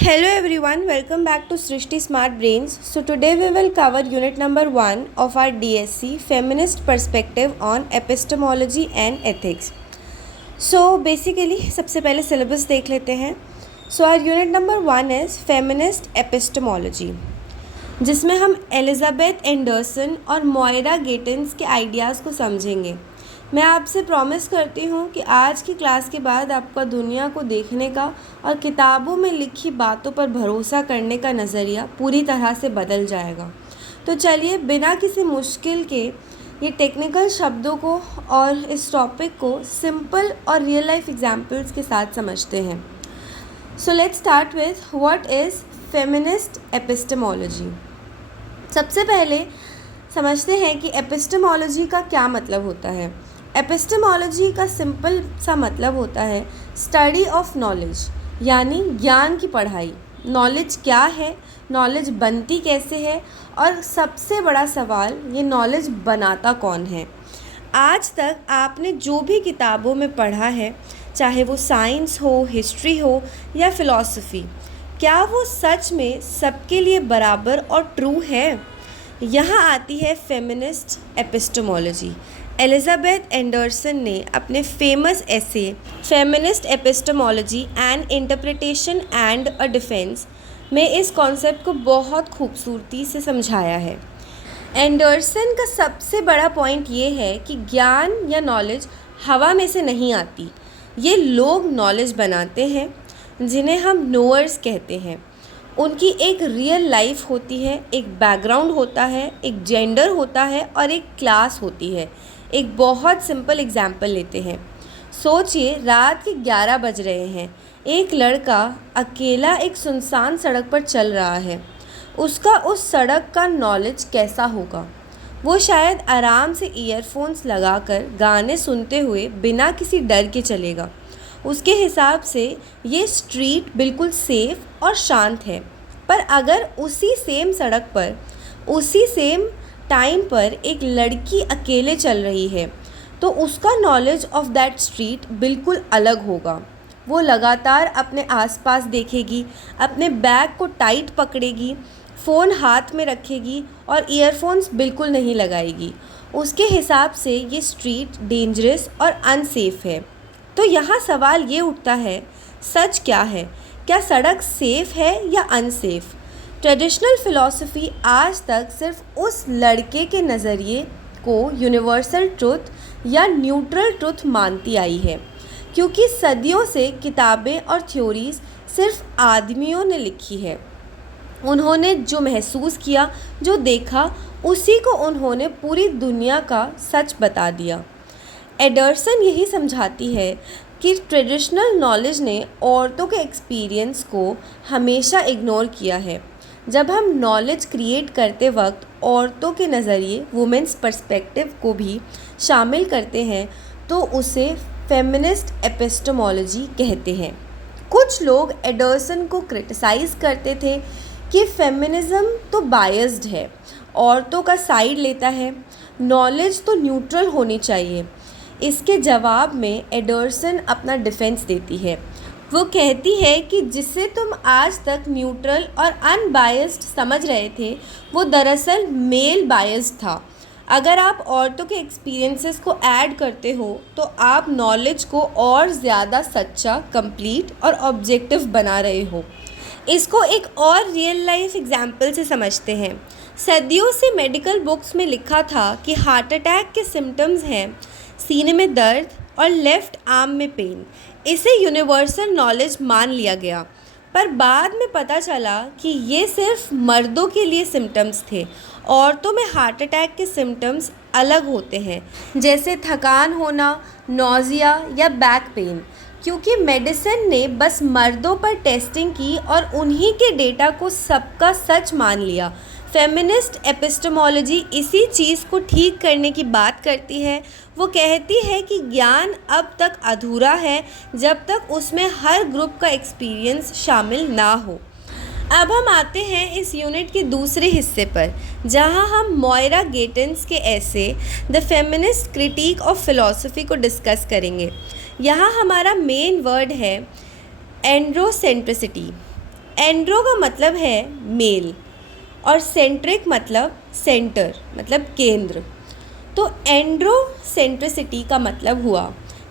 Hello everyone, welcome back to Srishti Smart Brains. So today we will cover unit number 1 of our DSC Feminist Perspective on Epistemology and Ethics. So basically सबसे पहले syllabus देख लेते हैं. So our unit number 1 is Feminist Epistemology, जिसमें हम Elizabeth Anderson और मोयरा गेटन्स के ideas को समझेंगे. मैं आपसे प्रॉमिस करती हूँ कि आज की क्लास के बाद आपका दुनिया को देखने का और किताबों में लिखी बातों पर भरोसा करने का नज़रिया पूरी तरह से बदल जाएगा. तो चलिए बिना किसी मुश्किल के ये टेक्निकल शब्दों को और इस टॉपिक को सिंपल और रियल लाइफ एग्जाम्पल्स के साथ समझते हैं. सो let's start with what is feminist epistemology. सबसे पहले समझते हैं कि एपिस्टेमोलॉजी का क्या मतलब होता है. एपिस्टेमोलॉजी का सिंपल सा मतलब होता है स्टडी ऑफ नॉलेज, यानी ज्ञान की पढ़ाई. नॉलेज क्या है, नॉलेज बनती कैसे है, और सबसे बड़ा सवाल ये नॉलेज बनाता कौन है. आज तक आपने जो भी किताबों में पढ़ा है, चाहे वो साइंस हो, हिस्ट्री हो या फ़िलॉसफी, क्या वो सच में सबके लिए बराबर और ट्रू है. यहाँ आती है फेमिनिस्ट एपिस्टेमोलॉजी. एलिजाबेथ एंडरसन ने अपने फेमस ऐसे feminist epistemology and interpretation and a defence में इस कॉन्सेप्ट को बहुत खूबसूरती से समझाया है. एंडरसन का सबसे बड़ा पॉइंट ये है कि ज्ञान या नॉलेज हवा में से नहीं आती. ये लोग नॉलेज बनाते हैं जिन्हें हम नोअर्स कहते हैं. उनकी एक रियल लाइफ होती है, एक बैकग्राउंड होता है, एक जेंडर होता है और एक क्लास होती है. एक बहुत सिंपल एग्जाम्पल लेते हैं. सोचिए रात के 11 बज रहे हैं. एक लड़का अकेला एक सुनसान सड़क पर चल रहा है. उसका उस सड़क का नॉलेज कैसा होगा. वो शायद आराम से ईयरफोन्स लगाकर गाने सुनते हुए बिना किसी डर के चलेगा. उसके हिसाब से ये स्ट्रीट बिल्कुल सेफ़ और शांत है. पर अगर उसी सेम सड़क पर उसी सेम टाइम पर एक लड़की अकेले चल रही है, तो उसका नॉलेज ऑफ दैट स्ट्रीट बिल्कुल अलग होगा. वो लगातार अपने आसपास देखेगी, अपने बैग को टाइट पकड़ेगी, फ़ोन हाथ में रखेगी और ईयरफोन्स बिल्कुल नहीं लगाएगी. उसके हिसाब से ये स्ट्रीट डेंजरस और अनसेफ है. तो यहाँ सवाल ये उठता है, सच क्या है. क्या सड़क सेफ़ है या अनसेफ. ट्रेडिशनल फ़िलॉसफी आज तक सिर्फ उस लड़के के नज़रिए को यूनिवर्सल ट्रुथ या न्यूट्रल ट्रुथ मानती आई है, क्योंकि सदियों से किताबें और थ्योरीज़ सिर्फ आदमियों ने लिखी है. उन्होंने जो महसूस किया, जो देखा, उसी को उन्होंने पूरी दुनिया का सच बता दिया. एंडरसन यही समझाती है कि ट्रेडिशनल नॉलेज ने औरतों के एक्सपीरियंस को हमेशा इग्नोर किया है. जब हम नॉलेज क्रिएट करते वक्त औरतों के नज़रिए, वुमेन्स पर्सपेक्टिव को भी शामिल करते हैं, तो उसे फेमिनिस्ट एपिस्टेमोलॉजी कहते हैं. कुछ लोग एंडरसन को क्रिटिसाइज़ करते थे कि फेमिनिज़म तो बायस्ड है, औरतों का साइड लेता है, नॉलेज तो न्यूट्रल होनी चाहिए. इसके जवाब में एंडरसन अपना डिफेंस देती है. वो कहती है कि जिसे तुम आज तक न्यूट्रल और अनबायस्ड समझ रहे थे, वो दरअसल मेल बायस्ड था. अगर आप औरतों के एक्सपीरियंसेस को ऐड करते हो, तो आप नॉलेज को और ज़्यादा सच्चा, कंप्लीट और ऑब्जेक्टिव बना रहे हो. इसको एक और रियल लाइफ एग्जाम्पल से समझते हैं. सदियों से मेडिकल बुक्स में लिखा था कि हार्ट अटैक के सिम्टम्स हैं सीने में दर्द और लेफ़्ट आर्म में पेन. इसे यूनिवर्सल नॉलेज मान लिया गया. पर बाद में पता चला कि ये सिर्फ मर्दों के लिए सिम्टम्स थे. औरतों में हार्ट अटैक के सिम्टम्स अलग होते हैं, जैसे थकान होना, नौजिया या बैक पेन. क्योंकि मेडिसिन ने बस मर्दों पर टेस्टिंग की और उन्हीं के डेटा को सबका सच मान लिया. फेमिनिस्ट एपिस्टेमोलॉजी इसी चीज़ को ठीक करने की बात करती है. वो कहती है कि ज्ञान अब तक अधूरा है जब तक उसमें हर ग्रुप का एक्सपीरियंस शामिल ना हो. अब हम आते हैं इस यूनिट के दूसरे हिस्से पर, जहां हम मोयरा गेटन्स के ऐसे the feminist critic of philosophy को डिस्कस करेंगे. यहाँ हमारा मेन वर्ड है एंड्रोसेंट्रिसिटी. एंड्रो का मतलब है मेल और सेंट्रिक मतलब सेंटर मतलब केंद्र। तो एंड्रोसेंट्रिसिटी का मतलब हुआ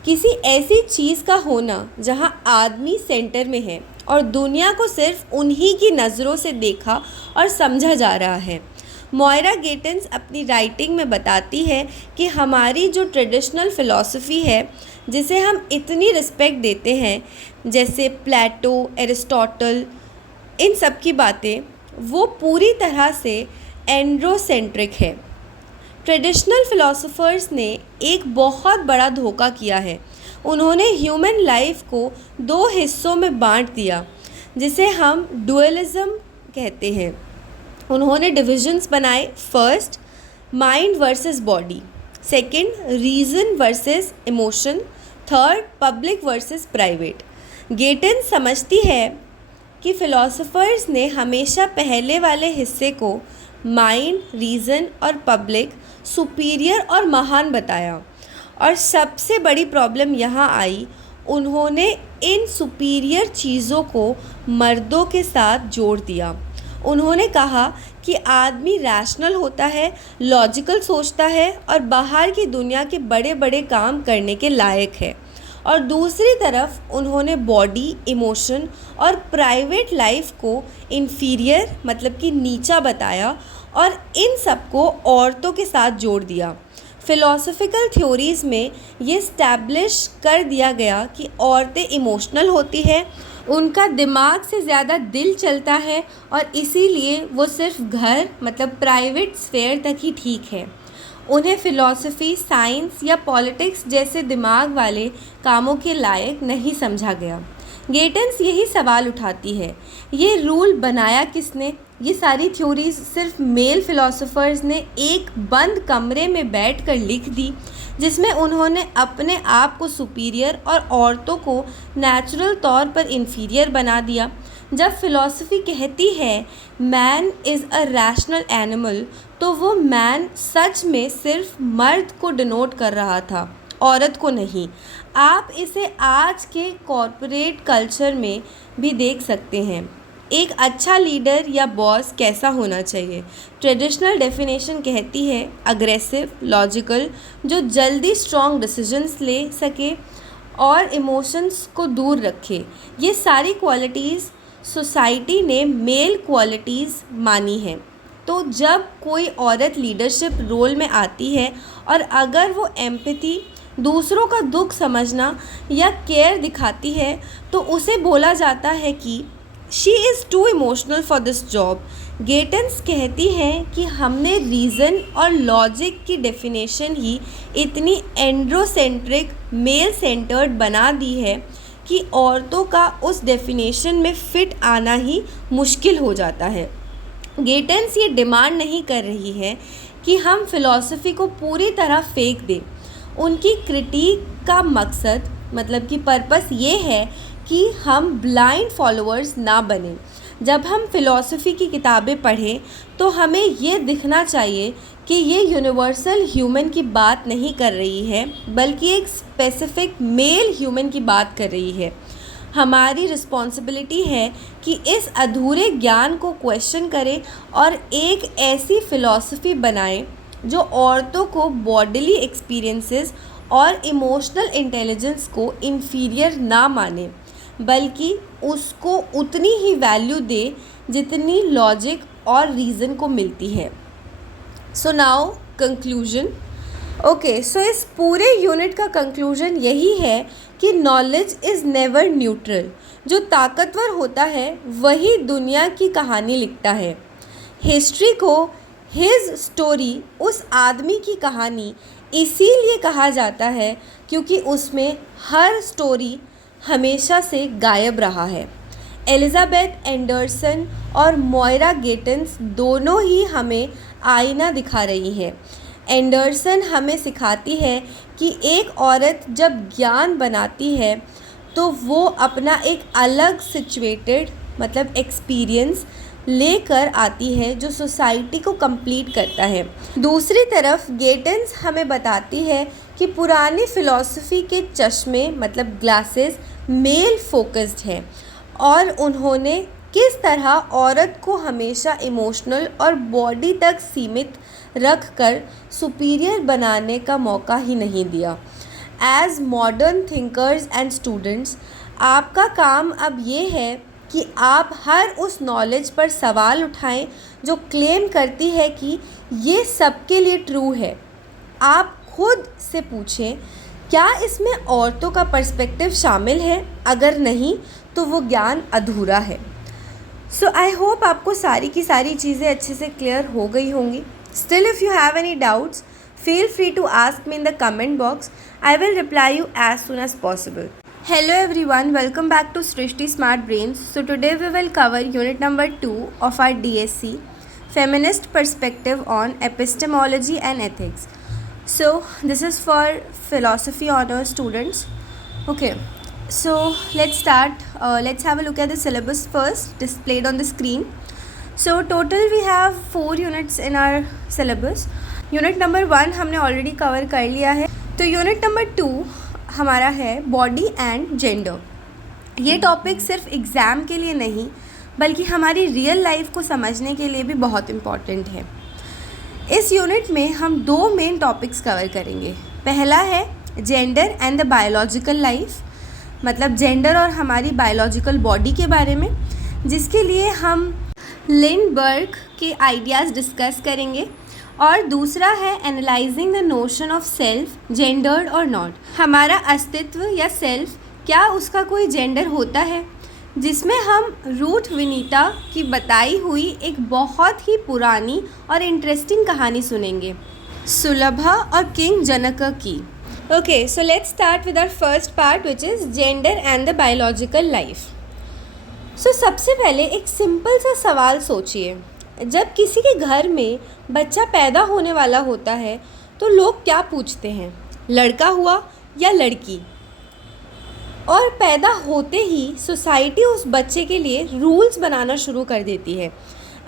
किसी ऐसी चीज़ का होना जहां आदमी सेंटर में है और दुनिया को सिर्फ उन्हीं की नज़रों से देखा और समझा जा रहा है। मोइरा गेटेंस अपनी राइटिंग में बताती है कि हमारी जो ट्रेडिशनल फ़िलॉसफी है जिसे हम इतनी रिस्पेक्ट देते हैं, जैसे प्लेटो, एरिस्टोटल, इन सब की बातें, वो पूरी तरह से एंड्रोसेंट्रिक है। ट्रेडिशनल फ़िलासफ़र्स ने एक बहुत बड़ा धोखा किया है। उन्होंने ह्यूमन लाइफ को दो हिस्सों में बांट दिया जिसे हम डुअलिज़म कहते हैं। उन्होंने डिविजन्स बनाए, first mind versus body, second reason versus emotion, third public versus private. Gatens समझती है कि फ़िलासफ़र्स ने हमेशा पहले वाले हिस्से को माइंड, रीज़न और पब्लिक सुपीरियर और महान बताया, और सबसे बड़ी प्रॉब्लम यहाँ आई, उन्होंने इन सुपीरियर चीज़ों को मर्दों के साथ जोड़ दिया। उन्होंने कहा कि आदमी रैशनल होता है, लॉजिकल सोचता है और बाहर की दुनिया के बड़े बड़े काम करने के लायक है, और दूसरी तरफ उन्होंने बॉडी, इमोशन और प्राइवेट लाइफ को इन्फीरियर मतलब कि नीचा बताया और इन सबको औरतों के साथ जोड़ दिया। फ़िलासफ़िकल थ्योरीज़ में ये स्टैब्लिश कर दिया गया कि औरतें इमोशनल होती हैं, उनका दिमाग से ज़्यादा दिल चलता है और इसीलिए वो सिर्फ घर मतलब प्राइवेट स्फेयर तक ही ठीक है। उन्हें फ़िलासफ़ी, साइंस या पॉलिटिक्स जैसे दिमाग वाले कामों के लायक नहीं समझा गया। गेटेंस यही सवाल उठाती है, ये रूल बनाया किसने? ये सारी थ्योरीज सिर्फ मेल फ़िलासफ़र्स ने एक बंद कमरे में बैठकर लिख दी, जिसमें उन्होंने अपने आप को सुपीरियर और औरतों को नेचुरल तौर पर इन्फीरियर बना दिया। जब फ़िलासफ़ी कहती है man is a rational animal, तो वो मैन सच में सिर्फ मर्द को डिनोट कर रहा था, औरत को नहीं। आप इसे आज के कॉरपोरेट कल्चर में भी देख सकते हैं। एक अच्छा लीडर या बॉस कैसा होना चाहिए? ट्रेडिशनल डेफिनेशन कहती है अग्रेसिव, लॉजिकल, जो जल्दी स्ट्रॉन्ग डिसीजंस ले सके और इमोशंस को दूर रखे। ये सारी क्वालिटीज़ सोसाइटी ने मेल क्वालिटीज़ मानी हैं। तो जब कोई औरत लीडरशिप रोल में आती है और अगर वो एम्पैथी, दूसरों का दुख समझना या केयर दिखाती है, तो उसे बोला जाता है कि she is too emotional for this job. Gatens कहती हैं कि हमने रीज़न और लॉजिक की डेफिनेशन ही इतनी एंड्रोसेंट्रिक, मेल सेंटर्ड बना दी है कि औरतों का उस डेफिनेशन में फ़िट आना ही मुश्किल हो जाता है। गेटेंस ये डिमांड नहीं कर रही है कि हम फ़िलासफ़ी को पूरी तरह फेंक दें। उनकी क्रिटिक का मकसद मतलब कि पर्पस ये है कि हम ब्लाइंड फॉलोअर्स ना बने। जब हम फ़िलासफ़ी की किताबें पढ़ें तो हमें ये दिखना चाहिए कि ये यूनिवर्सल ह्यूमन की बात नहीं कर रही है, बल्कि एक स्पेसिफ़िक मेल ह्यूमन की बात कर रही है। हमारी रिस्पॉन्सिबिलिटी है कि इस अधूरे ज्ञान को क्वेश्चन करें और एक ऐसी फ़िलासफ़ी बनाएं जो औरतों को बॉडीली एक्सपीरियंसेस और इमोशनल इंटेलिजेंस को इन्फीरियर ना माने, बल्कि उसको उतनी ही वैल्यू दे जितनी लॉजिक और रीज़न को मिलती है। So now conclusion. ओके, सो इस पूरे यूनिट का कंक्लूजन यही है कि नॉलेज इज़ नेवर न्यूट्रल। जो ताकतवर होता है वही दुनिया की कहानी लिखता है। हिस्ट्री को हिज स्टोरी, उस आदमी की कहानी, इसीलिए कहा जाता है क्योंकि उसमें हर स्टोरी हमेशा से गायब रहा है। एलिज़ाबेथ एंडरसन और मोइरा गेटेंस दोनों ही हमें आईना दिखा रही हैं। एंडरसन हमें सिखाती है कि एक औरत जब ज्ञान बनाती है तो वो अपना एक अलग सिचुएटेड मतलब एक्सपीरियंस लेकर आती है जो सोसाइटी को कंप्लीट करता है। दूसरी तरफ गेटेंस हमें बताती है कि पुरानी फ़िलासफ़ी के चश्मे मतलब ग्लासेस मेल फोकस्ड हैं और उन्होंने किस तरह औरत को हमेशा इमोशनल और बॉडी तक सीमित रख कर सुपीरियर बनाने का मौका ही नहीं दिया। As modern thinkers and students, आपका काम अब ये है कि आप हर उस नॉलेज पर सवाल उठाएं जो क्लेम करती है कि ये सबके लिए ट्रू है। आप खुद से पूछें, क्या इसमें औरतों का पर्सपेक्टिव शामिल है? अगर नहीं तो वो ज्ञान अधूरा है। सो आई होप आपको सारी की सारी चीज़ें अच्छे से क्लियर हो गई होंगी। Still if you have any doubts, feel free to ask me in the comment box. I will reply you as soon as possible. Hello everyone, welcome back to Srishti Smart Brains. So today we will cover unit number 2 of our DSC, Feminist Perspective on Epistemology and Ethics. So this is for philosophy honors students. Okay, so let's start. Let's have a look at the syllabus first, displayed on the screen. So total we have 4 units in our syllabus. Unit number 1 हमने already cover कर लिया है। तो unit number 2 हमारा है body and gender. ये topic सिर्फ exam के लिए नहीं बल्कि हमारी रियल लाइफ को समझने के लिए भी बहुत इम्पॉर्टेंट है। इस यूनिट में हम 2 मेन टॉपिक्स कवर करेंगे। पहला है gender and the biological life, मतलब जेंडर और हमारी बायोलॉजिकल बॉडी के बारे में, जिसके लिए हम लिंडबर्ग के आइडियाज़ डिस्कस करेंगे। और दूसरा है analysing the notion of self, gendered और नॉट। हमारा अस्तित्व या सेल्फ, क्या उसका कोई जेंडर होता है? जिसमें हम रूथ विनीता की बताई हुई एक बहुत ही पुरानी और इंटरेस्टिंग कहानी सुनेंगे, सुलभा और किंग जनक की। Okay, so let's start with our first part which is gender and the biological life. So सबसे पहले एक सिंपल सा सवाल सोचिए। जब किसी के घर में बच्चा पैदा होने वाला होता है तो लोग क्या पूछते हैं, लड़का हुआ या लड़की? और पैदा होते ही सोसाइटी उस बच्चे के लिए रूल्स बनाना शुरू कर देती है।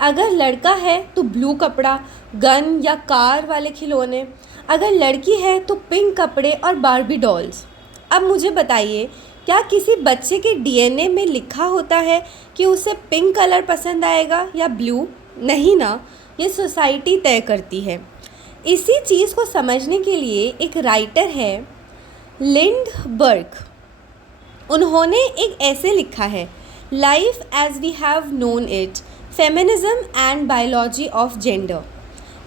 अगर लड़का है तो ब्लू कपड़ा, गन या कार वाले खिलौने। अगर लड़की है तो पिंक कपड़े और बार्बी डॉल्स। अब मुझे बताइए, क्या किसी बच्चे के डीएनए में लिखा होता है कि उसे पिंक कलर पसंद आएगा या ब्लू? नहीं ना, ये सोसाइटी तय करती है। इसी चीज़ को समझने के लिए एक राइटर है लिंडबर्ग। उन्होंने एक ऐसे लिखा है, life as we have known it, feminism and biology of gender.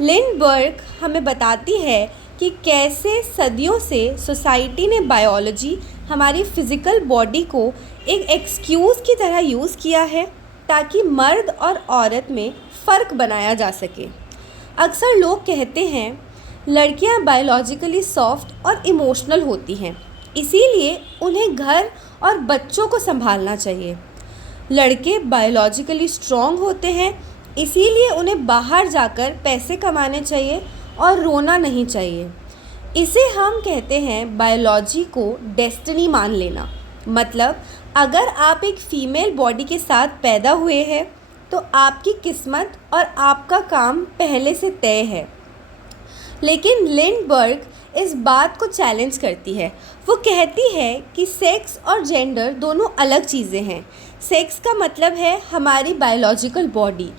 Lindberg हमें बताती है कि कैसे सदियों से सोसाइटी ने बायोलॉजी, हमारी फिज़िकल बॉडी को एक एक्सक्यूज़ की तरह यूज़ किया है ताकि मर्द और औरत में फ़र्क बनाया जा सके। अक्सर लोग कहते हैं लड़कियां बायोलॉजिकली सॉफ्ट और इमोशनल होती हैं, इसीलिए उन्हें घर और बच्चों को संभालना चाहिए। लड़के बायोलॉजिकली स्ट्रॉन्ग होते हैं, इसीलिए उन्हें बाहर जाकर पैसे कमाने चाहिए और रोना नहीं चाहिए। इसे हम कहते हैं बायोलॉजी को डेस्टिनी मान लेना। मतलब अगर आप एक फ़ीमेल बॉडी के साथ पैदा हुए हैं तो आपकी किस्मत और आपका काम पहले से तय है। लेकिन लिंडबर्ग इस बात को चैलेंज करती है। वो कहती है कि सेक्स और जेंडर दोनों अलग चीज़ें हैं। सेक्स का मतलब है हमारी बायोलॉजिकल बॉडी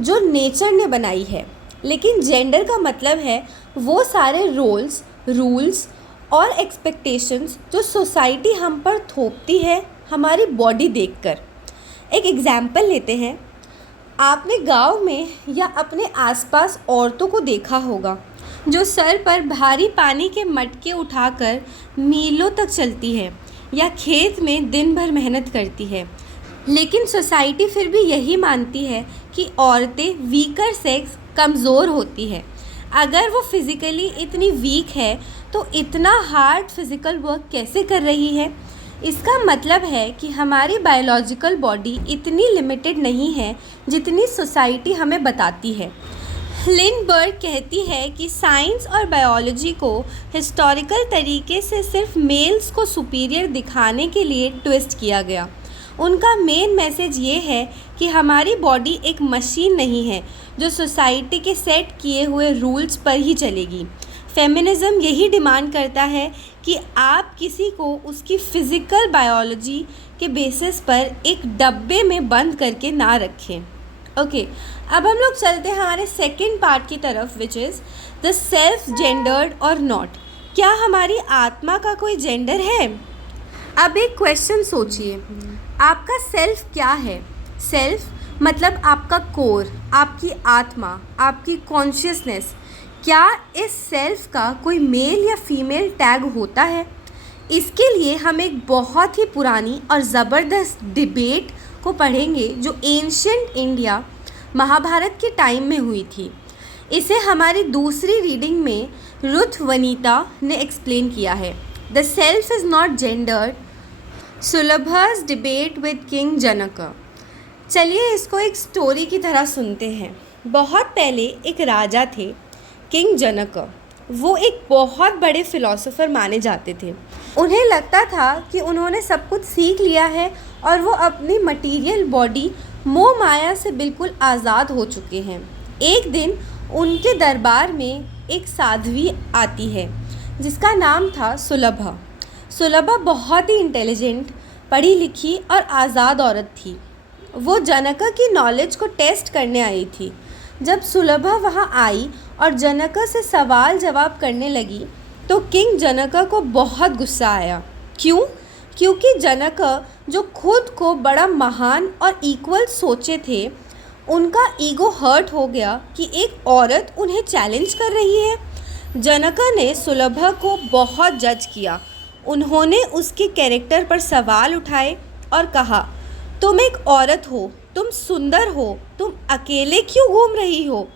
जो नेचर ने बनाई है, लेकिन जेंडर का मतलब है वो सारे रोल्स, रूल्स और एक्सपेक्टेशंस जो सोसाइटी हम पर थोपती है हमारी बॉडी देखकर। एक एग्जाम्पल लेते हैं। आपने गांव में या अपने आसपास औरतों को देखा होगा जो सर पर भारी पानी के मटके उठाकर मीलों तक चलती है या खेत में दिन भर मेहनत करती है। लेकिन सोसाइटी फिर भी यही मानती है कि औरतें वीकर सेक्स, कमज़ोर होती है। अगर वो फिज़िकली इतनी वीक है तो इतना हार्ड फिज़िकल वर्क कैसे कर रही है? इसका मतलब है कि हमारी बायोलॉजिकल बॉडी इतनी लिमिटेड नहीं है जितनी सोसाइटी हमें बताती है। लिंडबर्ग कहती है कि साइंस और बायोलॉजी को हिस्टोरिकल तरीके से सिर्फ मेल्स को सुपीरियर दिखाने के लिए ट्विस्ट किया गया। उनका मेन मैसेज ये है कि हमारी बॉडी एक मशीन नहीं है जो सोसाइटी के सेट किए हुए रूल्स पर ही चलेगी। फेमिनिज़म यही डिमांड करता है कि आप किसी को उसकी फ़िज़िकल बायोलॉजी के बेसिस पर एक डब्बे में बंद करके ना रखें। ओके, अब हम लोग चलते हैं हमारे सेकंड पार्ट की तरफ, which is the self gendered और नॉट। क्या हमारी आत्मा का कोई जेंडर है? अब एक क्वेश्चन सोचिए, आपका सेल्फ क्या है? सेल्फ मतलब आपका कोर, आपकी आत्मा, आपकी कॉन्शियसनेस। क्या इस सेल्फ का कोई मेल या फीमेल टैग होता है? इसके लिए हम एक बहुत ही पुरानी और ज़बरदस्त डिबेट को पढ़ेंगे जो एंशिएंट इंडिया महाभारत के टाइम में हुई थी। इसे हमारी दूसरी रीडिंग में रुथ वनीता ने एक्सप्लेन किया है। The self is not gendered, Sulabha's debate with king Janak. चलिए इसको एक स्टोरी की तरह सुनते हैं। बहुत पहले एक राजा थे, किंग जनक। वो एक बहुत बड़े फ़िलासफ़र माने जाते थे। उन्हें लगता था कि उन्होंने सब कुछ सीख लिया है और वो अपनी मटीरियल बॉडी मोह माया से बिल्कुल आज़ाद हो चुके हैं। एक दिन उनके दरबार में एक साध्वी आती है जिसका नाम था सुलभा। सुलभा बहुत ही इंटेलिजेंट, पढ़ी लिखी और आज़ाद औरत थी। वो जनक की नॉलेज को टेस्ट करने आई थी। जब सुलभा वहाँ आई और जनक से सवाल जवाब करने लगी तो किंग जनक को बहुत गुस्सा आया। क्यों? क्योंकि जनक जो खुद को बड़ा महान और इक्वल सोचे थे, उनका ईगो हर्ट हो गया कि एक औरत उन्हें चैलेंज कर रही है। जनक ने सुलभा को बहुत जज किया। उन्होंने उसके कैरेक्टर पर सवाल उठाए और कहा, तुम एक औरत हो, तुम सुंदर हो, तुम अकेले क्यों घूम रही हो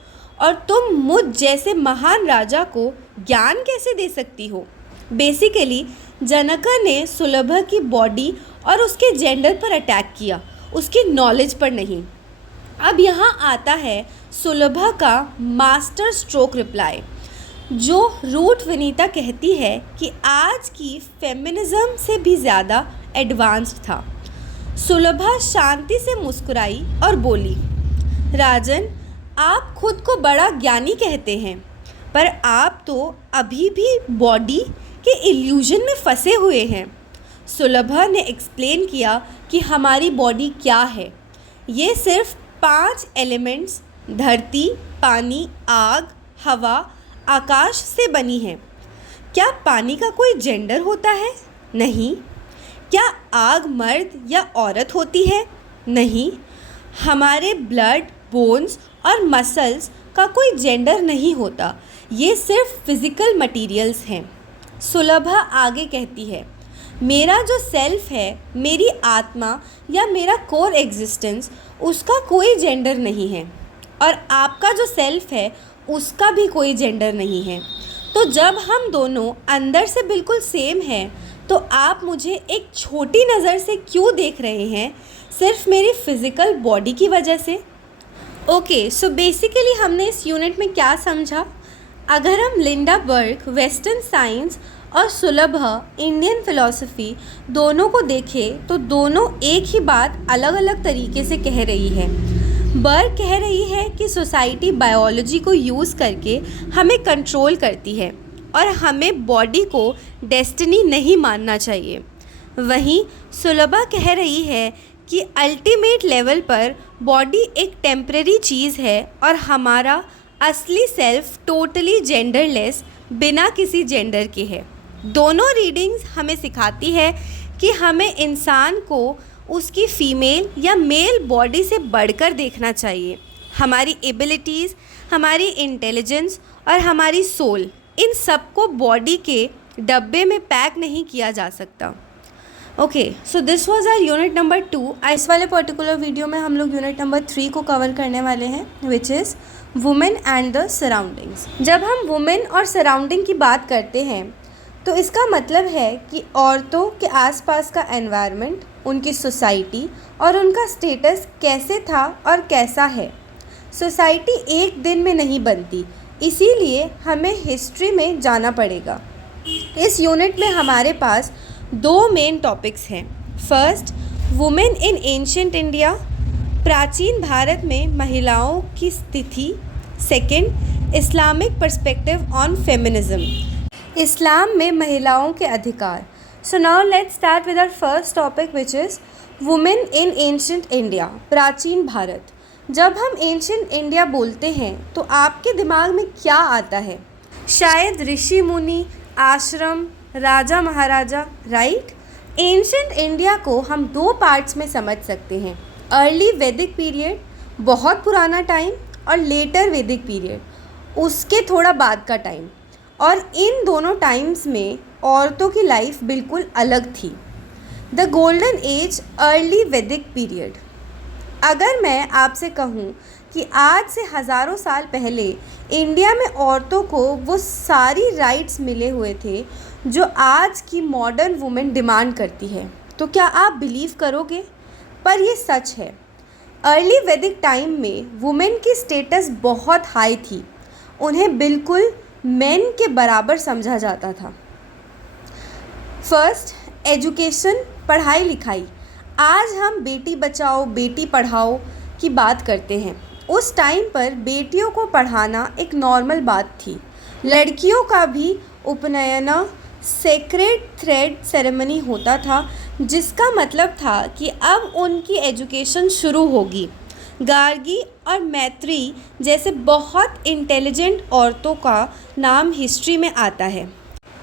और तुम मुझ जैसे महान राजा को ज्ञान कैसे दे सकती हो? बेसिकली जनक ने सुलभा की बॉडी और उसके जेंडर पर अटैक किया, उसकी नॉलेज पर नहीं। अब यहाँ आता है सुलभा का मास्टर स्ट्रोक रिप्लाई, जो रूथ वनीता कहती है कि आज की फेमिनिज्म से भी ज़्यादा एडवांस्ड था। सुलभा शांति से मुस्कुराई और बोली, राजन, आप खुद को बड़ा ज्ञानी कहते हैं, पर आप तो अभी भी बॉडी के इल्यूजन में फंसे हुए हैं। सुलभा ने एक्सप्लेन किया कि हमारी बॉडी क्या है। ये सिर्फ 5 एलिमेंट्स धरती, पानी, आग, हवा, आकाश से बनी है। क्या पानी का कोई जेंडर होता है? नहीं। क्या आग मर्द या औरत होती है? नहीं। हमारे ब्लड, बोन्स और मसल्स का कोई जेंडर नहीं होता। ये सिर्फ फिज़िकल मटेरियल्स हैं। सुलभा आगे कहती है, मेरा जो सेल्फ है, मेरी आत्मा या मेरा कोर एग्जिस्टेंस, उसका कोई जेंडर नहीं है और आपका जो सेल्फ है उसका भी कोई जेंडर नहीं है। तो जब हम दोनों अंदर से बिल्कुल सेम हैं, तो आप मुझे एक छोटी नज़र से क्यों देख रहे हैं? सिर्फ मेरी फ़िज़िकल बॉडी की वजह से? ओके, सो बेसिकली हमने इस यूनिट में क्या समझा? अगर हम लिंडा बर्ग, वेस्टर्न साइंस और सुलभा, इंडियन फ़िलॉसफी, दोनों को देखें तो दोनों एक ही बात अलग अलग तरीके से कह रही है। बर्ग कह रही है कि सोसाइटी बायोलॉजी को यूज़ करके हमें कंट्रोल करती है और हमें बॉडी को डेस्टिनी नहीं मानना चाहिए। वहीं सुलभा कह रही है कि अल्टीमेट लेवल पर बॉडी एक टेम्परेरी चीज़ है और हमारा असली सेल्फ टोटली जेंडरलेस, बिना किसी जेंडर के है। दोनों रीडिंग्स हमें सिखाती है कि हमें इंसान को उसकी फ़ीमेल या मेल बॉडी से बढ़कर देखना चाहिए। हमारी एबिलिटीज़, हमारी इंटेलिजेंस और हमारी सोल, इन सबको बॉडी के डब्बे में पैक नहीं किया जा सकता। Okay, so this was our unit number 2। इस वाले पर्टिकुलर वीडियो में हम लोग यूनिट नंबर 3 को कवर करने वाले हैं, विच is women and the surroundings. जब हम वुमेन और सराउंडिंग की बात करते हैं तो इसका मतलब है कि औरतों के आसपास का एनवायरनमेंट, उनकी सोसाइटी और उनका स्टेटस कैसे था और कैसा है। सोसाइटी एक दिन में नहीं बनती, इसीलिए हमें हिस्ट्री में जाना पड़ेगा। इस यूनिट में हमारे पास 2 मेन टॉपिक्स हैं। First, women in ancient India, प्राचीन भारत में महिलाओं की स्थिति। Second, Islamic perspective on feminism, इस्लाम में महिलाओं के अधिकार। So now let's start with our first topic which is women in ancient India, प्राचीन भारत। जब हम एंशिएंट इंडिया बोलते हैं तो आपके दिमाग में क्या आता है? शायद ऋषि मुनि, आश्रम, राजा महाराजा, राइट? एंशिएंट इंडिया को हम दो पार्ट्स में समझ सकते हैं, अर्ली वैदिक पीरियड, बहुत पुराना टाइम, और लेटर वैदिक पीरियड, उसके थोड़ा बाद का टाइम। और इन दोनों टाइम्स में औरतों की लाइफ बिल्कुल अलग थी। द गोल्डन एज, अर्ली वैदिक पीरियड। अगर मैं आपसे कहूँ कि आज से हज़ारों साल पहले इंडिया में औरतों को वो सारी राइट्स मिले हुए थे जो आज की मॉडर्न वुमेन डिमांड करती है, तो क्या आप बिलीव करोगे? पर ये सच है। अर्ली वैदिक टाइम में वुमेन की स्टेटस बहुत हाई थी, उन्हें बिल्कुल मेन के बराबर समझा जाता था। फर्स्ट, एजुकेशन, पढ़ाई लिखाई। आज हम बेटी बचाओ बेटी पढ़ाओ की बात करते हैं। उस टाइम पर बेटियों को पढ़ाना एक नॉर्मल बात थी। लड़कियों का भी उपनयन, सेक्रेड थ्रेड सेरेमनी होता था, जिसका मतलब था कि अब उनकी एजुकेशन शुरू होगी। गार्गी और मैत्री जैसे बहुत इंटेलिजेंट औरतों का नाम हिस्ट्री में आता है।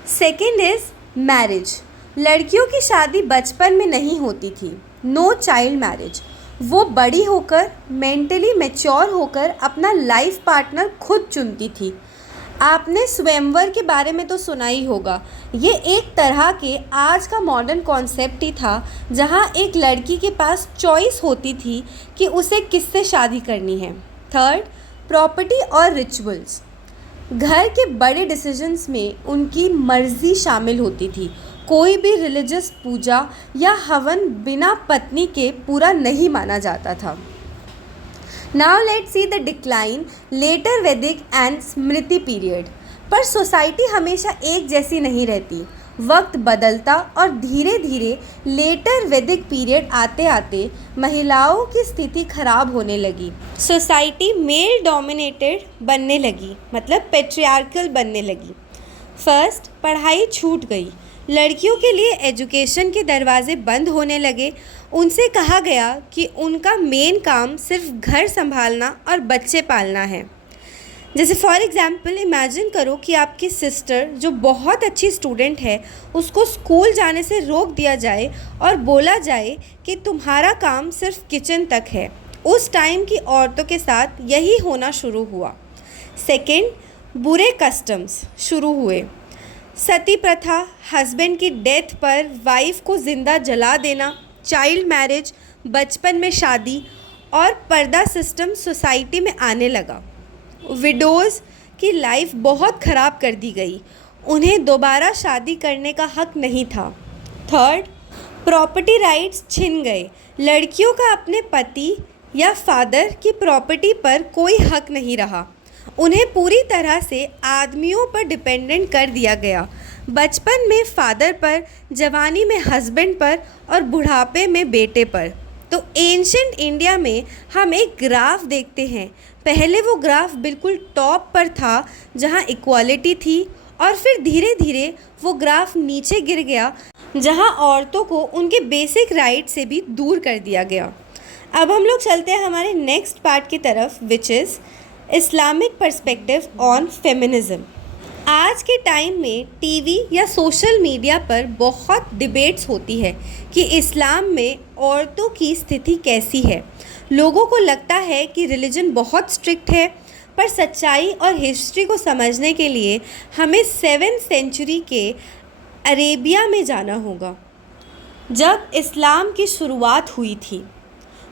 Second is marriage. लड़कियों की शादी बचपन में नहीं होती थी, नो चाइल्ड मैरिज। वो बड़ी होकर, मेंटली मैच्योर होकर अपना लाइफ पार्टनर खुद चुनती थी। आपने स्वयंवर के बारे में तो सुना ही होगा। ये एक तरह के आज का मॉडर्न कॉन्सेप्ट ही था, जहाँ एक लड़की के पास चॉइस होती थी कि उसे किससे शादी करनी है। थर्ड, प्रॉपर्टी और रिचुअल्स। घर के बड़े डिसीजंस में उनकी मर्जी शामिल होती थी। कोई भी रिलीजियस पूजा या हवन बिना पत्नी के पूरा नहीं माना जाता था। Now let's see the decline, later Vedic and Smriti period. पर सोसाइटी हमेशा एक जैसी नहीं रहती, वक्त बदलता और धीरे धीरे लेटर वैदिक पीरियड आते आते महिलाओं की स्थिति खराब होने लगी। सोसाइटी मेल डोमिनेटेड बनने लगी, मतलब पेट्रियार्कल बनने लगी। फर्स्ट, पढ़ाई छूट गई। लड़कियों के लिए एजुकेशन के दरवाजे बंद होने लगे। उनसे कहा गया कि उनका मेन काम सिर्फ घर संभालना और बच्चे पालना है। जैसे फॉर एग्ज़ाम्पल इमेजिन करो कि आपकी सिस्टर जो बहुत अच्छी स्टूडेंट है, उसको स्कूल जाने से रोक दिया जाए और बोला जाए कि तुम्हारा काम सिर्फ किचन तक है। उस टाइम की औरतों के साथ यही होना शुरू हुआ। सेकेंड, बुरे कस्टम्स शुरू हुए। सती प्रथा, हस्बैंड की डेथ पर वाइफ को ज़िंदा जला देना, चाइल्ड मैरिज, बचपन में शादी और पर्दा सिस्टम सोसाइटी में आने लगा। विडोज़ की लाइफ बहुत ख़राब कर दी गई, उन्हें दोबारा शादी करने का हक नहीं था। थर्ड, प्रॉपर्टी राइट्स छिन गए। लड़कियों का अपने पति या फादर की प्रॉपर्टी पर कोई हक नहीं रहा। उन्हें पूरी तरह से आदमियों पर डिपेंडेंट कर दिया गया। बचपन में फादर पर, जवानी में हस्बैंड पर और बुढ़ापे में बेटे पर। तो एंशिएंट इंडिया में हम एक ग्राफ देखते हैं। पहले वो ग्राफ बिल्कुल टॉप पर था जहाँ इक्वालिटी थी, और फिर धीरे धीरे वो ग्राफ नीचे गिर गया जहाँ औरतों को उनके बेसिक राइट से भी दूर कर दिया गया। अब हम लोग चलते हैं हमारे नेक्स्ट पार्ट की तरफ, which is Islamic perspective on feminism. आज के टाइम में टीवी या सोशल मीडिया पर बहुत डिबेट्स होती है कि इस्लाम में औरतों की स्थिति कैसी है। लोगों को लगता है कि रिलीजन बहुत स्ट्रिक्ट है, पर सच्चाई और हिस्ट्री को समझने के लिए हमें 7th सेंचुरी के अरेबिया में जाना होगा, जब इस्लाम की शुरुआत हुई थी।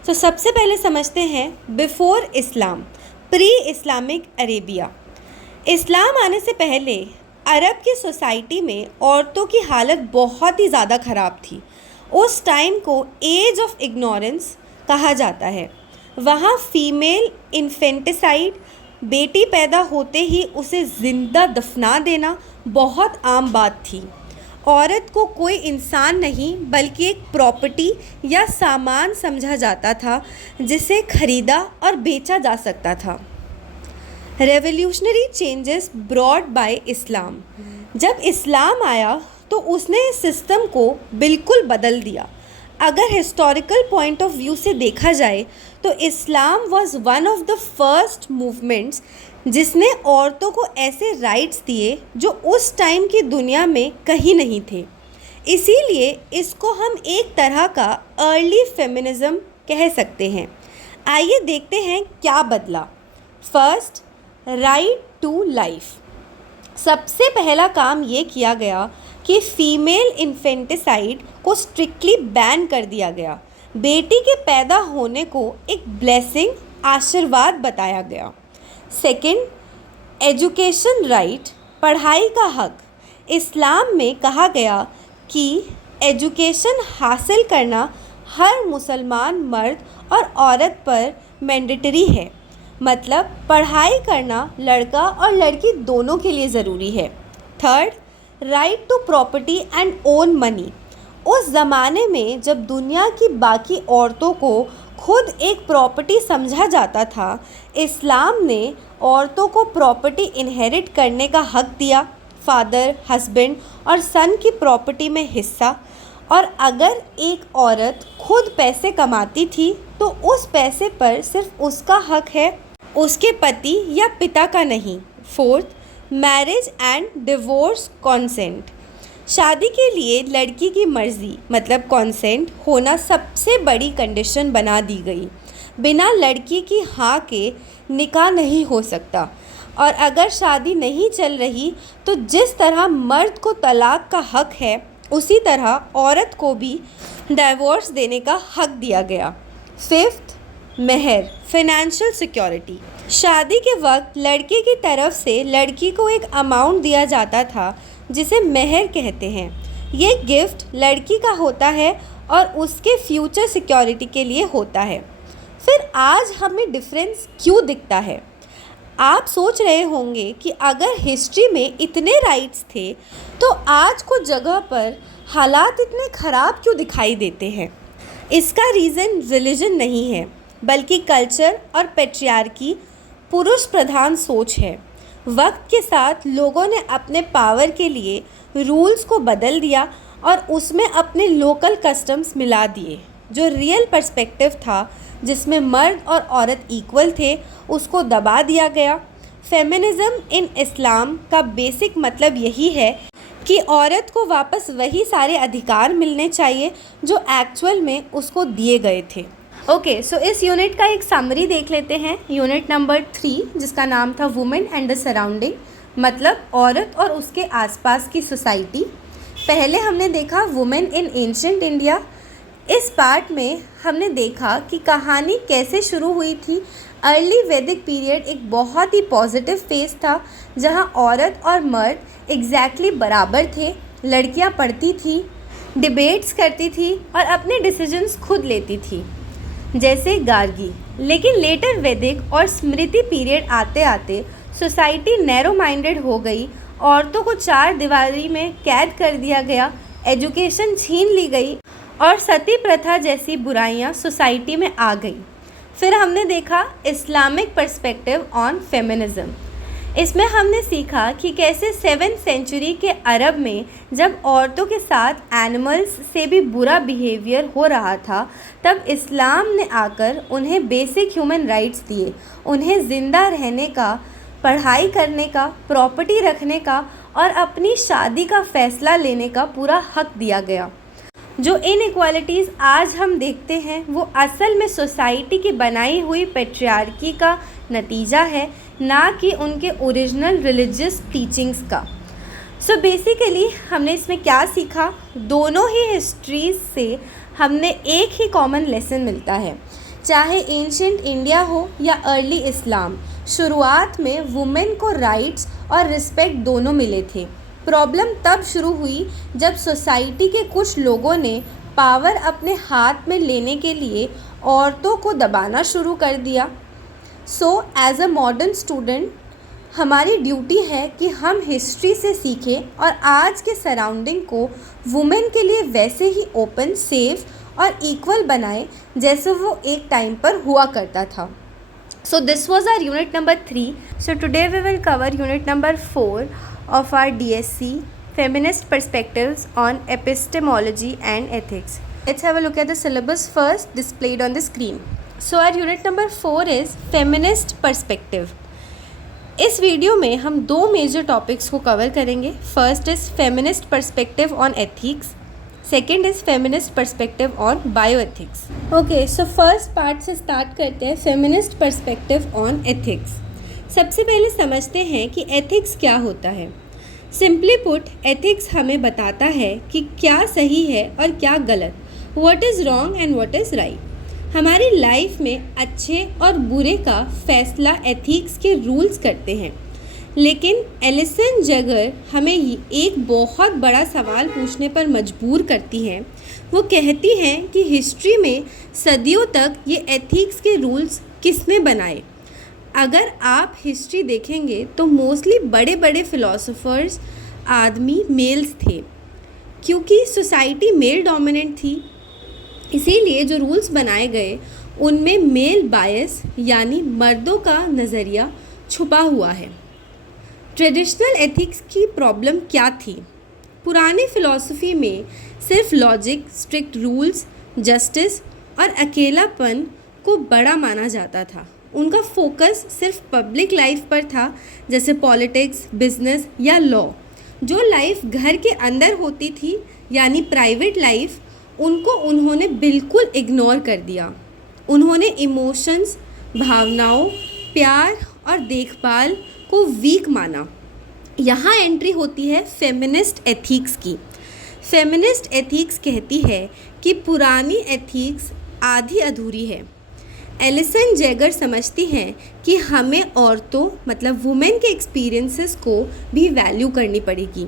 तो सबसे पहले समझते हैं बिफोर इस्लाम, प्री इस्लामिक अरेबिया। इस्लाम आने से पहले अरब की सोसाइटी में औरतों की हालत बहुत ही ज़्यादा ख़राब थी। उस टाइम को एज ऑफ इग्नोरेंस कहा जाता है। वहाँ फीमेल इन्फेंटिसाइड, बेटी पैदा होते ही उसे ज़िंदा दफना देना बहुत आम बात थी। औरत को कोई इंसान नहीं बल्कि एक प्रॉपर्टी या सामान समझा जाता था जिसे खरीदा और बेचा जा सकता था। रेवोल्यूशनरी चेंजेस ब्रॉट बाय इस्लाम। जब इस्लाम आया तो उसने इस सिस्टम को बिल्कुल बदल दिया। अगर हिस्टोरिकल पॉइंट ऑफ व्यू से देखा जाए तो Islam was one of the first movements जिसने औरतों को ऐसे राइट्स दिए जो उस टाइम की दुनिया में कहीं नहीं थे। इसीलिए इसको हम एक तरह का अर्ली फेमिनिज़म कह सकते हैं। आइए देखते हैं क्या बदला। First, right to life. सबसे पहला काम ये किया गया कि फ़ीमेल इन्फेंटिसाइड को स्ट्रिक्टली बैन कर दिया गया। बेटी के पैदा होने को एक ब्लेसिंग, आशीर्वाद बताया गया। सेकंड, एजुकेशन राइट, पढ़ाई का हक। इस्लाम में कहा गया कि एजुकेशन हासिल करना हर मुसलमान मर्द और औरत पर मैंडेटरी है, मतलब पढ़ाई करना लड़का और लड़की दोनों के लिए ज़रूरी है। Third, right to property and own money. उस ज़माने में जब दुनिया की बाकी औरतों को खुद एक प्रॉपर्टी समझा जाता था, इस्लाम ने औरतों को प्रॉपर्टी इनहेरिट करने का हक दिया, फादर, हस्बैंड और सन की प्रॉपर्टी में हिस्सा। और अगर एक औरत खुद पैसे कमाती थी तो उस पैसे पर सिर्फ उसका हक है, उसके पति या पिता का नहीं। Fourth, marriage and divorce consent. शादी के लिए लड़की की मर्ज़ी मतलब कॉन्सेंट होना सबसे बड़ी कंडीशन बना दी गई। बिना लड़की की हाँ के निकाह नहीं हो सकता। और अगर शादी नहीं चल रही तो जिस तरह मर्द को तलाक का हक है उसी तरह औरत को भी डिवोर्स देने का हक दिया गया। फिफ्थ, मेहर, फाइनेंशियल सिक्योरिटी। शादी के वक्त लड़के की तरफ से लड़की को एक अमाउंट दिया जाता था जिसे मेहर कहते हैं। ये गिफ्ट लड़की का होता है और उसके फ्यूचर सिक्योरिटी के लिए होता है। फिर आज हमें डिफरेंस क्यों दिखता है? आप सोच रहे होंगे कि अगर हिस्ट्री में इतने राइट्स थे तो आज को जगह पर हालात इतने ख़राब क्यों दिखाई देते हैं? इसका रीज़न रिलीजन नहीं है बल्कि कल्चर और पैट्रियार्की, पुरुष प्रधान सोच है। वक्त के साथ लोगों ने अपने पावर के लिए रूल्स को बदल दिया और उसमें अपने लोकल कस्टम्स मिला दिए। जो रियल पर्सपेक्टिव था जिसमें मर्द और औरत इक्वल थे उसको दबा दिया गया। फेमिनिज़म इन इस्लाम का बेसिक मतलब यही है कि औरत को वापस वही सारे अधिकार मिलने चाहिए जो एक्चुअल में उसको दिए गए थे। ओके, सो इस यूनिट का एक समरी देख लेते हैं। यूनिट नंबर 3 जिसका नाम था वुमेन एंड द सराउंडिंग, मतलब औरत और उसके आसपास की सोसाइटी। पहले हमने देखा वुमेन इन एंशिएंट इंडिया। इस पार्ट में हमने देखा कि कहानी कैसे शुरू हुई थी। अर्ली वैदिक पीरियड एक बहुत ही पॉजिटिव फेज था जहां औरत और मर्द एग्जैक्टली बराबर थे। लड़कियां पढ़ती थी, डिबेट्स करती थी और अपने डिसीजंस खुद लेती थी जैसे गार्गी। लेकिन लेटर वैदिक और स्मृति पीरियड आते आते सोसाइटी नैरो माइंडेड हो गई। औरतों को चार दीवारी में कैद कर दिया गया, एजुकेशन छीन ली गई और सती प्रथा जैसी बुराइयां सोसाइटी में आ गई। फिर हमने देखा इस्लामिक पर्सपेक्टिव ऑन फेमिनिज़म। इसमें हमने सीखा कि कैसे 7th सेंचुरी के अरब में जब औरतों के साथ एनिमल्स से भी बुरा बिहेवियर हो रहा था तब इस्लाम ने आकर उन्हें बेसिक ह्यूमन राइट्स दिए। उन्हें ज़िंदा रहने का, पढ़ाई करने का, प्रॉपर्टी रखने का और अपनी शादी का फ़ैसला लेने का पूरा हक दिया गया। जो इनइक्वालिटीज़ आज हम देखते हैं वो असल में सोसाइटी की बनाई हुई पैट्रियार्की का नतीजा है, ना कि उनके ओरिजिनल रिलीजियस टीचिंग्स का। सो बेसिकली हमने इसमें क्या सीखा? दोनों ही हिस्ट्रीज से हमने एक ही कॉमन लेसन मिलता है, चाहे एंशिएंट इंडिया हो या अर्ली इस्लाम। शुरुआत में वुमेन को राइट्स और रिस्पेक्ट दोनों मिले थे। प्रॉब्लम तब शुरू हुई जब सोसाइटी के कुछ लोगों ने पावर अपने हाथ में लेने के लिए औरतों को दबाना शुरू कर दिया। So as a modern student हमारी ड्यूटी है कि हम हिस्ट्री से सीखें और आज के सराउंडिंग को वुमेन के लिए वैसे ही ओपन, सेफ और इक्वल बनाएं जैसे वो एक टाइम पर हुआ करता था। So this was our unit number 3. So today we will cover unit number 4 of our DSC, Feminist Perspectives on Epistemology and Ethics. Let's have a look at the syllabus first, displayed on the screen. So our unit number 4 is Feminist Perspective. इस video में हम 2 major topics को cover करेंगे. First is feminist perspective on ethics, second is feminist perspective on bioethics. Okay, so first part से start करते हैं, feminist perspective on ethics. सबसे पहले समझते हैं कि एथिक्स क्या होता है. सिंपली पुट, एथिक्स हमें बताता है कि क्या सही है और क्या गलत, what is wrong and what is right. हमारी लाइफ में अच्छे और बुरे का फैसला एथिक्स के रूल्स करते हैं. लेकिन एलिसन जगर हमें एक बहुत बड़ा सवाल पूछने पर मजबूर करती हैं. वो कहती हैं कि हिस्ट्री में सदियों तक ये एथिक्स के रूल्स किसने बनाए. अगर आप हिस्ट्री देखेंगे तो मोस्टली बड़े बड़े फिलोसोफर्स आदमी मेल्स थे, क्योंकि सोसाइटी मेल डोमिनेंट थी. इसीलिए जो रूल्स बनाए गए उनमें मेल बायस यानी मर्दों का नज़रिया छुपा हुआ है. ट्रेडिशनल एथिक्स की प्रॉब्लम क्या थी. पुरानी फ़िलॉसफी में सिर्फ लॉजिक, स्ट्रिक्ट रूल्स, जस्टिस और अकेलापन को बड़ा माना जाता था. उनका फोकस सिर्फ पब्लिक लाइफ पर था, जैसे पॉलिटिक्स, बिजनेस या लॉ. जो लाइफ घर के अंदर होती थी यानी प्राइवेट लाइफ, उनको उन्होंने बिल्कुल इग्नोर कर दिया. उन्होंने इमोशंस, भावनाओं, प्यार और देखभाल को वीक माना. यहाँ एंट्री होती है फेमिनिस्ट एथिक्स की. फेमिनिस्ट एथिक्स कहती है कि पुरानी एथिक्स आधी अधूरी है. एलिसन जैगर समझती हैं कि हमें औरतों मतलब वुमेन के एक्सपीरियंसेस को भी वैल्यू करनी पड़ेगी.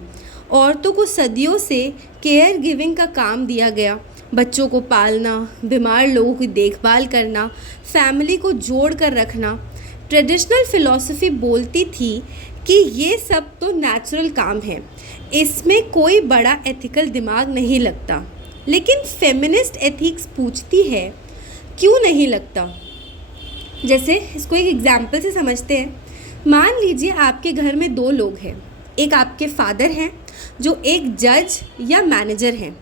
औरतों को सदियों से केयर गिविंग का काम दिया गया. बच्चों को पालना, बीमार लोगों की देखभाल करना, फैमिली को जोड़ कर रखना. ट्रेडिशनल फ़िलॉसफी बोलती थी कि ये सब तो नेचुरल काम है, इसमें कोई बड़ा एथिकल दिमाग नहीं लगता. लेकिन फेमिनिस्ट एथिक्स पूछती है क्यों नहीं लगता. जैसे इसको एक एग्जाम्पल से समझते हैं. मान लीजिए आपके घर में 2 लोग हैं. एक आपके फादर हैं जो एक जज या मैनेजर हैं.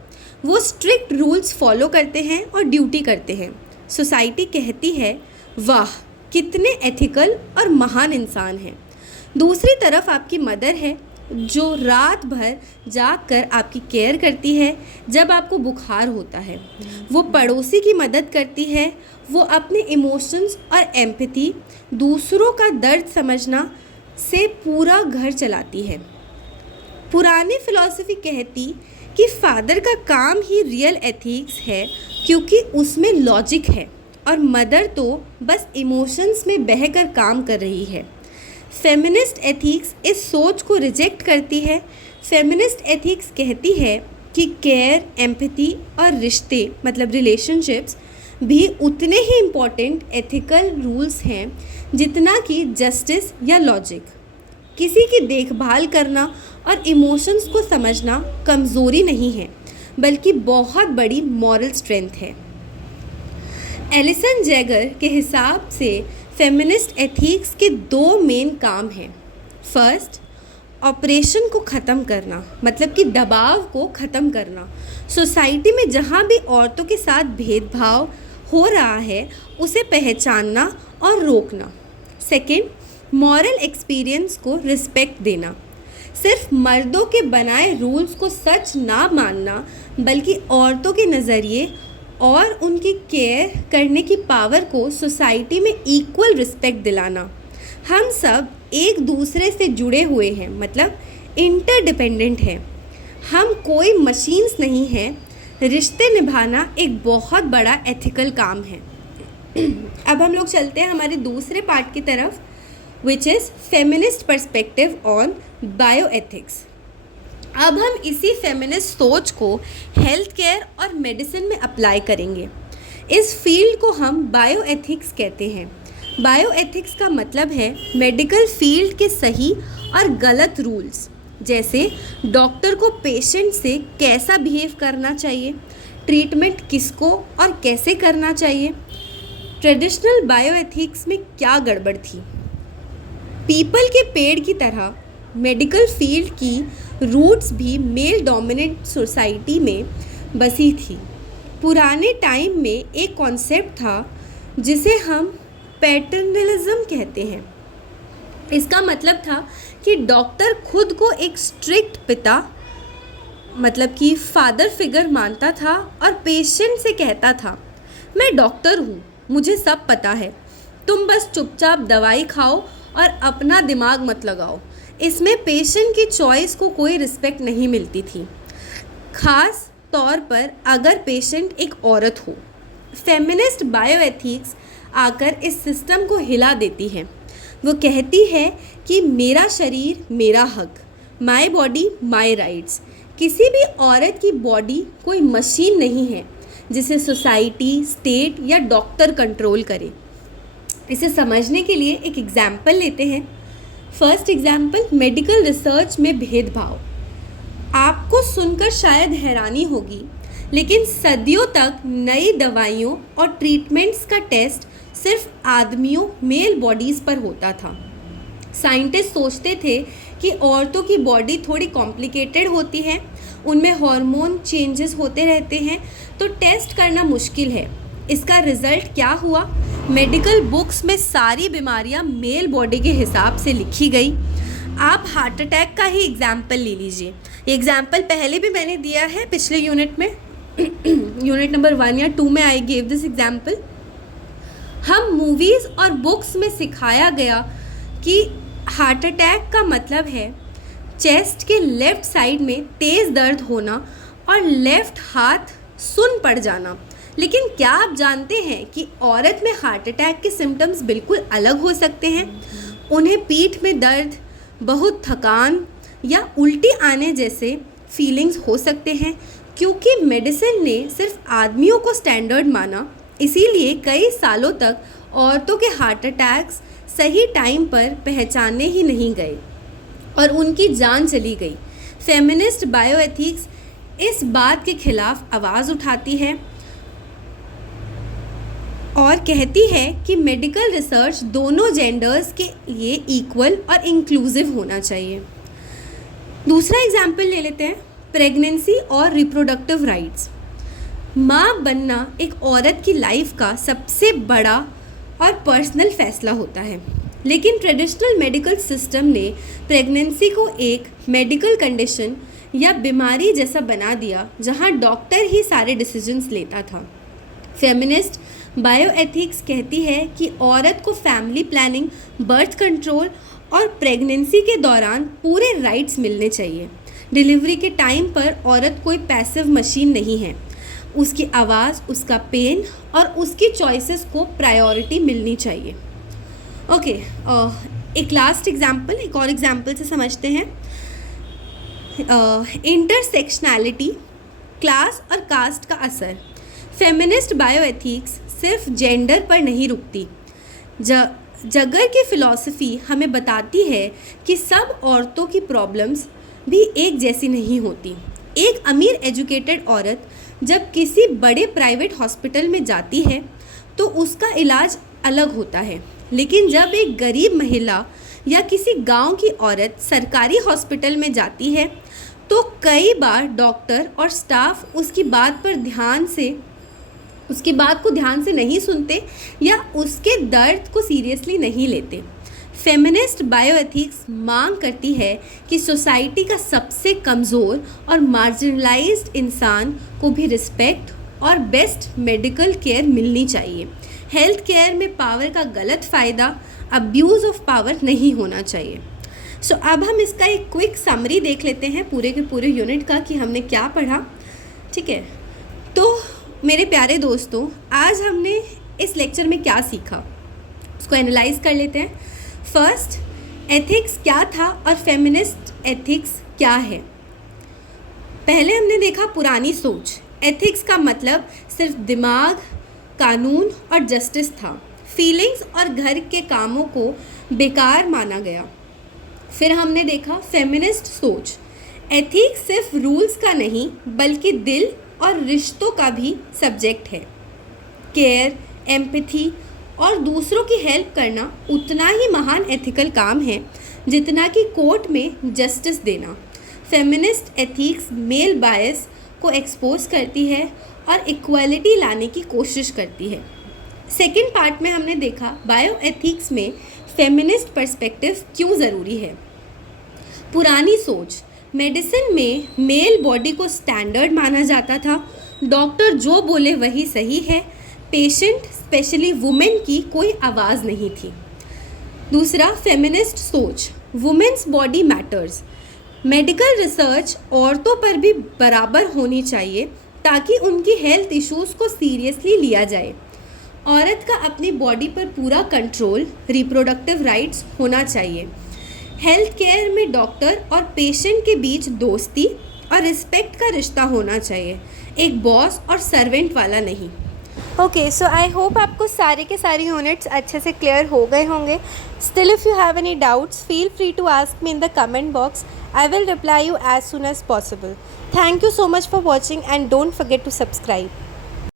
वो स्ट्रिक्ट रूल्स फॉलो करते हैं और ड्यूटी करते हैं. सोसाइटी कहती है वाह कितने एथिकल और महान इंसान हैं. दूसरी तरफ आपकी मदर है जो रात भर जाग कर आपकी केयर करती है जब आपको बुखार होता है. वो पड़ोसी की मदद करती है. वो अपने इमोशंस और एम्पैथी, दूसरों का दर्द समझना से पूरा घर चलाती है. पुरानी फ़िलॉसफी कहती कि फादर का काम ही रियल एथिक्स है, क्योंकि उसमें लॉजिक है, और मदर तो बस इमोशंस में बहकर काम कर रही है. फेमिनिस्ट एथिक्स इस सोच को रिजेक्ट करती है. फेमिनिस्ट एथिक्स कहती है कि केयर, एम्पैथी और रिश्ते मतलब रिलेशनशिप्स भी उतने ही इम्पॉर्टेंट एथिकल रूल्स हैं जितना कि जस्टिस या लॉजिक. किसी की देखभाल करना और इमोशंस को समझना कमज़ोरी नहीं है, बल्कि बहुत बड़ी मॉरल स्ट्रेंथ है. एलिसन जैगर के हिसाब से फेमिनिस्ट एथिक्स के 2 मेन काम हैं. फर्स्ट, ऑपरेशन को ख़त्म करना मतलब कि दबाव को ख़त्म करना. सोसाइटी में जहाँ भी औरतों के साथ भेदभाव हो रहा है उसे पहचानना और रोकना. सेकेंड, मॉरल एक्सपीरियंस को रिस्पेक्ट देना. सिर्फ मर्दों के बनाए रूल्स को सच ना मानना, बल्कि औरतों के नज़रिए और उनकी केयर करने की पावर को सोसाइटी में इक्वल रिस्पेक्ट दिलाना. हम सब एक दूसरे से जुड़े हुए हैं, मतलब इंटरडिपेंडेंट हैं. हम कोई मशीन्स नहीं हैं. रिश्ते निभाना एक बहुत बड़ा एथिकल काम है. अब हम लोग चलते हैं हमारे दूसरे पार्ट की तरफ, which is feminist perspective on bioethics. अब हम इसी फेमिनिस्ट सोच को हेल्थ केयर और मेडिसिन में अप्लाई करेंगे. इस फील्ड को हम बायोएथिक्स कहते हैं. बायोएथिक्स का मतलब है मेडिकल फील्ड के सही और गलत रूल्स. जैसे डॉक्टर को पेशेंट से कैसा बिहेव करना चाहिए, ट्रीटमेंट किसको और कैसे करना चाहिए, ट्रेडिशनल बायोएथिक्स में क्या गड़बड़ थी? पीपल के पेड़ की तरह मेडिकल फील्ड की रूट्स भी मेल डोमिनेंट सोसाइटी में बसी थी। पुराने टाइम में एक कॉन्सेप्ट था जिसे हम पैटर्नलिज्म कहते हैं। इसका मतलब था कि डॉक्टर खुद को एक स्ट्रिक्ट पिता मतलब कि फादर फिगर मानता था और पेशेंट से कहता था, मैं डॉक्टर हूँ, मुझे सब पता है, तुम बस चुपचाप दवाई खाओ और अपना दिमाग मत लगाओ। इसमें पेशेंट की चॉइस को कोई रिस्पेक्ट नहीं मिलती थी, खास तौर पर अगर पेशेंट एक औरत हो। फेमिनिस्ट बायोएथिक्स आकर इस सिस्टम को हिला देती है। वो कहती है कि मेरा शरीर मेरा हक, माय बॉडी माय राइट्स। किसी भी औरत की बॉडी कोई मशीन नहीं है जिसे सोसाइटी, स्टेट या डॉक्टर कंट्रोल करे। इसे समझने के लिए एक एग्जाम्पल लेते हैं। फर्स्ट एग्जाम्पल, मेडिकल रिसर्च में भेदभाव। आपको सुनकर शायद हैरानी होगी, लेकिन सदियों तक नई दवाइयों और ट्रीटमेंट्स का टेस्ट सिर्फ आदमियों, मेल बॉडीज़ पर होता था। साइंटिस्ट सोचते थे कि औरतों की बॉडी थोड़ी कॉम्प्लिकेटेड होती है, उनमें हार्मोन चेंजेस होते रहते हैं, तो टेस्ट करना मुश्किल है। इसका रिज़ल्ट क्या हुआ? मेडिकल बुक्स में सारी बीमारियां मेल बॉडी के हिसाब से लिखी गई। आप हार्ट अटैक का ही एग्जाम्पल ले लीजिए। ये एग्जाम्पल पहले भी मैंने दिया है पिछले यूनिट में यूनिट नंबर 1 या 2 में आई गेव दिस एग्जाम्पल। हम मूवीज़ और बुक्स में सिखाया गया कि हार्ट अटैक का मतलब है चेस्ट के लेफ़्ट साइड में तेज़ दर्द होना और लेफ़्ट हाथ सुन्न पड़ जाना। लेकिन क्या आप जानते हैं कि औरत में हार्ट अटैक के सिम्टम्स बिल्कुल अलग हो सकते हैं? उन्हें पीठ में दर्द, बहुत थकान या उल्टी आने जैसे फीलिंग्स हो सकते हैं। क्योंकि मेडिसिन ने सिर्फ आदमियों को स्टैंडर्ड माना, इसीलिए कई सालों तक औरतों के हार्ट अटैक्स सही टाइम पर पहचाने ही नहीं गए और उनकी जान चली गई। फेमिनिस्ट बायोएथिक्स इस बात के खिलाफ आवाज़ उठाती है और कहती है कि मेडिकल रिसर्च दोनों जेंडर्स के लिए इक्वल और इंक्लूसिव होना चाहिए। दूसरा एग्जाम्पल ले लेते हैं, प्रेगनेंसी और रिप्रोडक्टिव राइट्स। माँ बनना एक औरत की लाइफ का सबसे बड़ा और पर्सनल फैसला होता है, लेकिन ट्रेडिशनल मेडिकल सिस्टम ने प्रेगनेंसी को एक मेडिकल कंडीशन या बीमारी जैसा बना दिया जहाँ डॉक्टर ही सारे डिसीजंस लेता था। फेमिनिस्ट बायोएथिक्स कहती है कि औरत को फैमिली प्लानिंग, बर्थ कंट्रोल और प्रेगनेंसी के दौरान पूरे राइट्स मिलने चाहिए। डिलीवरी के टाइम पर औरत कोई पैसिव मशीन नहीं है। उसकी आवाज़, उसका पेन और उसकी चॉइसेस को प्रायोरिटी मिलनी चाहिए। ओके, एक लास्ट एग्जाम्पल, एक और एग्जाम्पल से समझते हैं। इंटरसेक्शनैलिटी, क्लास और कास्ट का असर। फेमिनिस्ट बायोएथिक्स सिर्फ जेंडर पर नहीं रुकती। जगर की फ़िलॉसफी हमें बताती है कि सब औरतों की प्रॉब्लम्स भी एक जैसी नहीं होती। एक अमीर एजुकेटेड औरत जब किसी बड़े प्राइवेट हॉस्पिटल में जाती है तो उसका इलाज अलग होता है, लेकिन जब एक गरीब महिला या किसी गांव की औरत सरकारी हॉस्पिटल में जाती है तो कई बार डॉक्टर और स्टाफ उसकी बात को ध्यान से नहीं सुनते या उसके दर्द को सीरियसली नहीं लेते। फेमिनिस्ट बायोएथिक्स मांग करती है कि सोसाइटी का सबसे कमज़ोर और मार्जिनलाइज्ड इंसान को भी रिस्पेक्ट और बेस्ट मेडिकल केयर मिलनी चाहिए। हेल्थ केयर में पावर का गलत फ़ायदा, अब्यूज़ ऑफ पावर नहीं होना चाहिए। सो अब हम इसका एक क्विक समरी देख लेते हैं पूरे के पूरे यूनिट का कि हमने क्या पढ़ा। ठीक है, तो मेरे प्यारे दोस्तों, आज हमने इस लेक्चर में क्या सीखा उसको एनालाइज कर लेते हैं। फर्स्ट, एथिक्स क्या था और फेमिनिस्ट एथिक्स क्या है। पहले हमने देखा पुरानी सोच। एथिक्स का मतलब सिर्फ दिमाग, कानून और जस्टिस था। फीलिंग्स और घर के कामों को बेकार माना गया। फिर हमने देखा फेमिनिस्ट सोच। एथिक्स सिर्फ रूल्स का नहीं बल्कि दिल और रिश्तों का भी सब्जेक्ट है। केयर, एम्पैथी और दूसरों की हेल्प करना उतना ही महान एथिकल काम है जितना कि कोर्ट में जस्टिस देना। फेमिनिस्ट एथिक्स मेल बायस को एक्सपोज करती है और इक्वालिटी लाने की कोशिश करती है। सेकेंड पार्ट में हमने देखा बायो एथिक्स में फेमिनिस्ट पर्सपेक्टिव क्यों ज़रूरी है। पुरानी सोच, मेडिसिन में मेल बॉडी को स्टैंडर्ड माना जाता था, डॉक्टर जो बोले वही सही है, पेशेंट स्पेशली वुमेन की कोई आवाज़ नहीं थी। दूसरा, फेमिनिस्ट सोच, women's body matters, medical research औरतों पर भी बराबर होनी चाहिए ताकि उनकी हेल्थ इश्यूज़ को सीरियसली लिया जाए। औरत का अपनी बॉडी पर पूरा कंट्रोल, रिप्रोडक्टिव राइट्स होना चाहिए। हेल्थ केयर में डॉक्टर और पेशेंट के बीच दोस्ती और रिस्पेक्ट का रिश्ता होना चाहिए, एक बॉस और सर्वेंट वाला नहीं। ओके, सो आई होप आपको सारे के सारे यूनिट्स अच्छे से क्लियर हो गए होंगे। Still if you have any doubts feel free to ask me in the comment box. I will reply you as soon as possible. Thank you so much for watching and don't forget to subscribe.